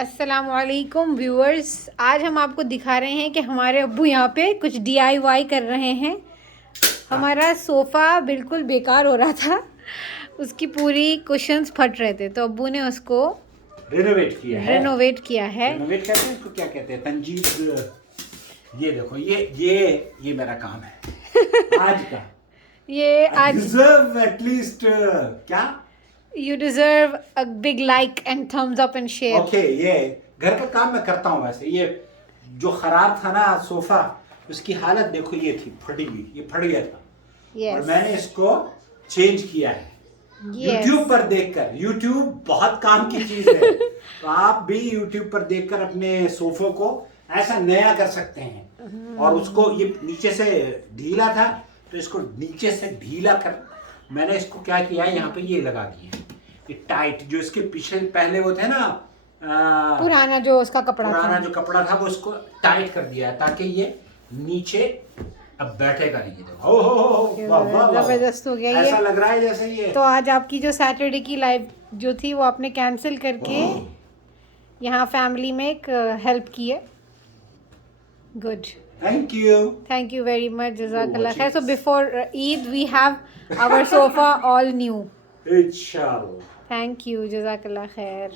अस्सलामुअलैकुम व्यूअर्स, आज हम आपको दिखा रहे हैं कि हमारे अब्बू यहाँ पे कुछ DIY कर रहे हैं। हमारा सोफ़ा बिल्कुल बेकार हो रहा था, उसकी पूरी कुशन्स फट रहे थे, तो अब्बू ने उसको रिनोवेट किया है। रिनोवेट किया है। रिनोवेट कहते हैं इसको, क्या कहते हैं, तंजीब। ये देखो, ये मेरा काम है आज का। ये आज डिजर्व एटलीस्ट क्या, you deserve a big like and thumbs up and share. Okay. ये घर का काम मैं करता हूँ। वैसे ये जो खराब था ना सोफा, उसकी हालत देखो, ये थी फटी हुई, ये फट गया था। और मैंने इसको चेंज किया है YouTube पर देखकर। YouTube बहुत काम की चीज है। तो आप भी YouTube पर देखकर अपने सोफे को ऐसा नया कर सकते हैं। और उसको, ये नीचे से ढीला था तो इसको नीचे से ढीला कर मैंने इसको क्या किया है, यहाँ पे ये लगा दिए, ये टाइट। जो इसके पीछे पहले वो थे ना, पुराना जो उसका कपड़ा पुराना था, जो कपड़ा था, वो इसको टाइट कर दिया है ताकि ये नीचे अब बैठेगा नहीं। देखो, हो वाह वाह वाह, जबरदस्त हो गया ऐसा ये। लग रहा है जैसे ये। तो आज आपकी जो सैटरडे की लाइव जो थी वो आपने कैंसिल करके यहाँ फैमिली में एक हेल्प की है। Good, thank you you. very much, Jazakallah khair. So cheers. before Eid we have our sofa all new. इंशाल्लाह। Thank you, Jazakallah khair.